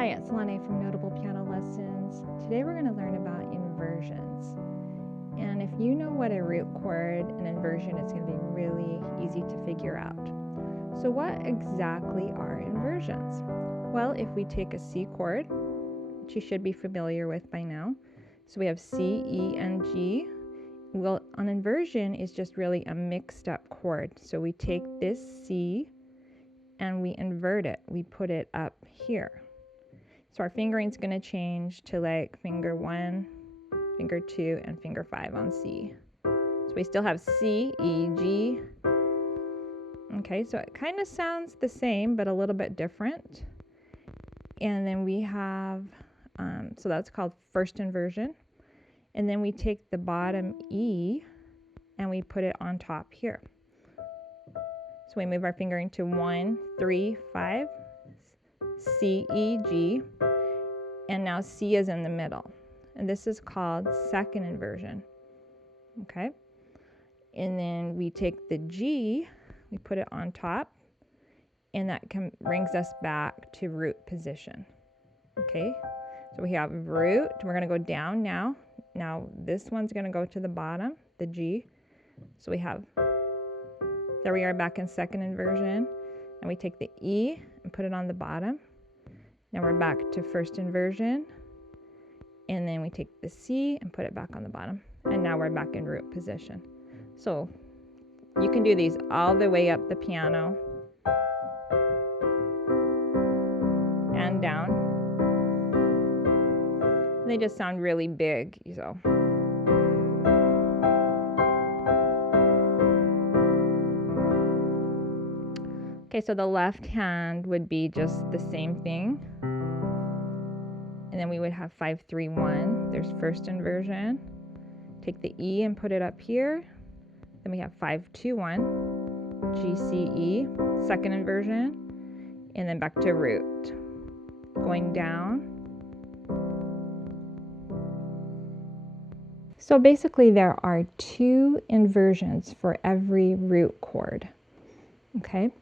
Hi, it's Lene from Notable Piano Lessons. Today we're going to learn about inversions. And if you know what a root chord and inversion, it's going to be really easy to figure out. So what exactly are inversions? Well, if we take a C chord, which you should be familiar with by now. So we have C, E, and G. Well, an inversion is just really a mixed up chord. So we take this C and we invert it. We put it up here. So our fingering is going to change to like finger 1, finger 2, and finger 5 on C. So we still have C, E, G. Okay, so it kind of sounds the same, but a little bit different. And then we have, so that's called first inversion. And then we take the bottom E and we put it on top here. So we move our fingering to 1, 3, 5, C, E, G, and now C is in the middle. And this is called second inversion. Okay? And then we take the G, we put it on top, and that brings us back to root position. Okay? So we have root, we're going to go down now. Now this one's going to go to the bottom, the G. So we have, there we are back in second inversion. And we take the E and put it on the bottom. Now we're back to first inversion. And then we take the C and put it back on the bottom. And now we're back in root position. So you can do these all the way up the piano and down. They just sound really big, so. Okay, so the left hand would be just the same thing. And then we would have 5, 3, 1. There's first inversion. Take the E and put it up here. Then we have 5, 2, 1. G, C, E. Second inversion. And then back to root. Going down. So basically there are 2 inversions for every root chord. Okay?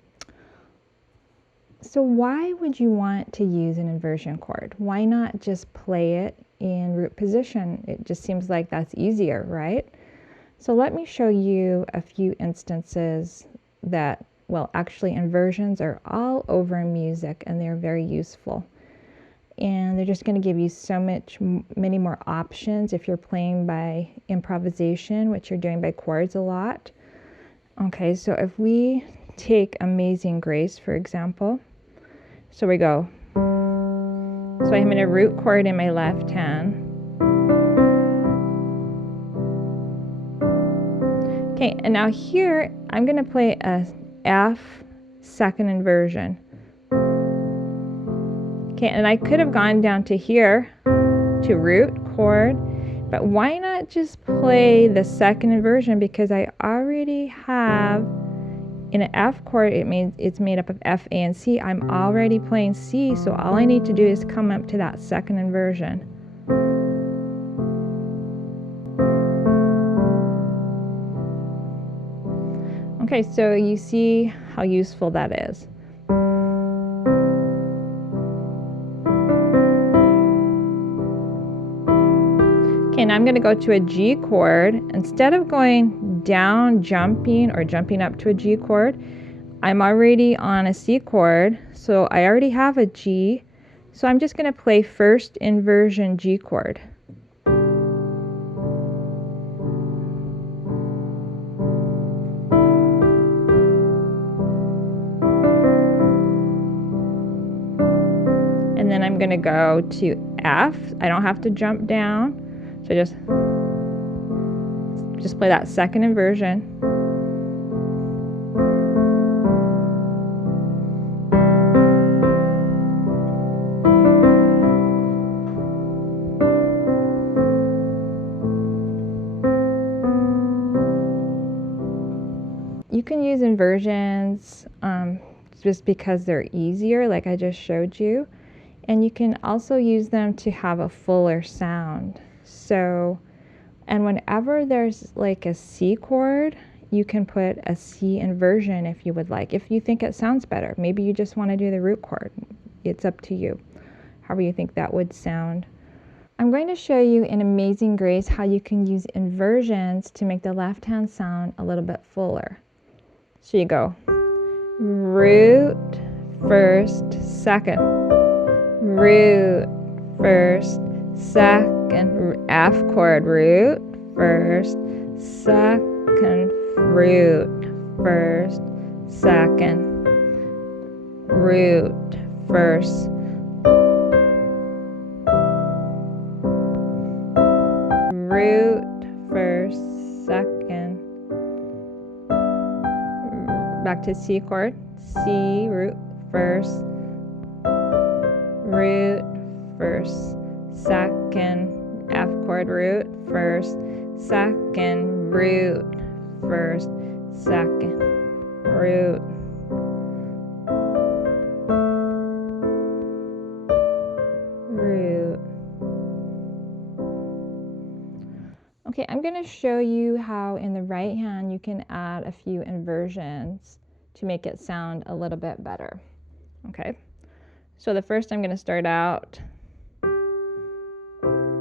So why would you want to use an inversion chord? Why not just play it in root position? It just seems like that's easier, right? So let me show you a few instances that, well, actually inversions are all over music and they're very useful. And they're just going to give you so many more options if you're playing by improvisation, which you're doing by chords a lot. Okay, so if we take Amazing Grace, for example. So we go. So I'm in a root chord in my left hand. Okay, and now here I'm going to play a F second inversion. Okay, and I could have gone down to here to root chord, but why not just play the second inversion? Because I already have in an F chord, it means it's made up of F, A, and C. I'm already playing C, so all I need to do is come up to that second inversion. Okay, so you see how useful that is. Okay, now I'm going to go to a G chord. Instead of going down, jumping, or jumping up to a G chord, I'm already on a C chord, so I already have a G. So I'm just going to play first inversion G chord. And then I'm going to go to F. I don't have to jump down. So just play that second inversion. You can use inversions just because they're easier, like I just showed you. And you can also use them to have a fuller sound. So, and whenever there's like a C chord, you can put a C inversion if you would like, if you think it sounds better. Maybe you just want to do the root chord. It's up to you. however you think that would sound. I'm going to show you in Amazing Grace how you can use inversions to make the left hand sound a little bit fuller. So you go root, first, second, root, first, second, F chord, root, first, second, root, first, second, root, first, root, first, second, back to C chord, C, root, first, root, first, second, F chord, root, first, second, root, first, second, root, root. Okay, I'm going to show you how in the right hand you can add a few inversions to make it sound a little bit better. Okay, so the first I'm going to start out,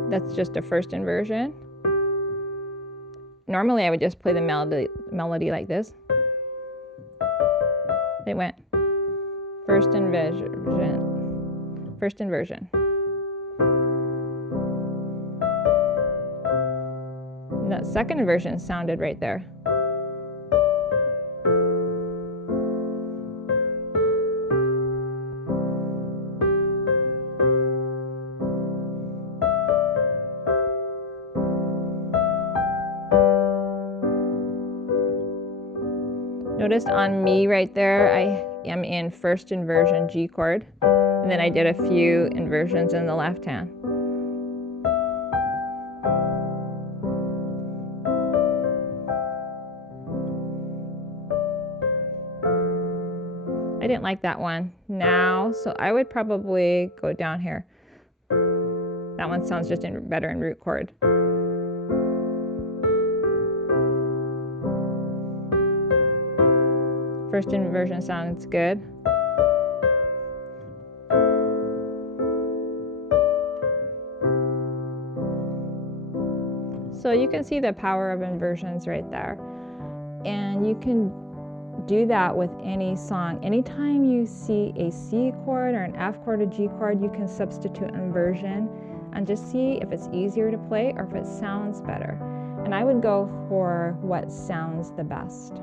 that's just a first inversion. Normally I would just play the melody like this. It went first inversion, first inversion. And that second inversion sounded right there. Notice on me right there, I am in first inversion G chord, and then I did a few inversions in the left hand. I didn't like that one now, so I would probably go down here. That one sounds just better in root chord. First inversion sounds good. So you can see the power of inversions right there. And you can do that with any song. Anytime you see a C chord or an F chord or G chord, you can substitute inversion and just see if it's easier to play or if it sounds better. And I would go for what sounds the best.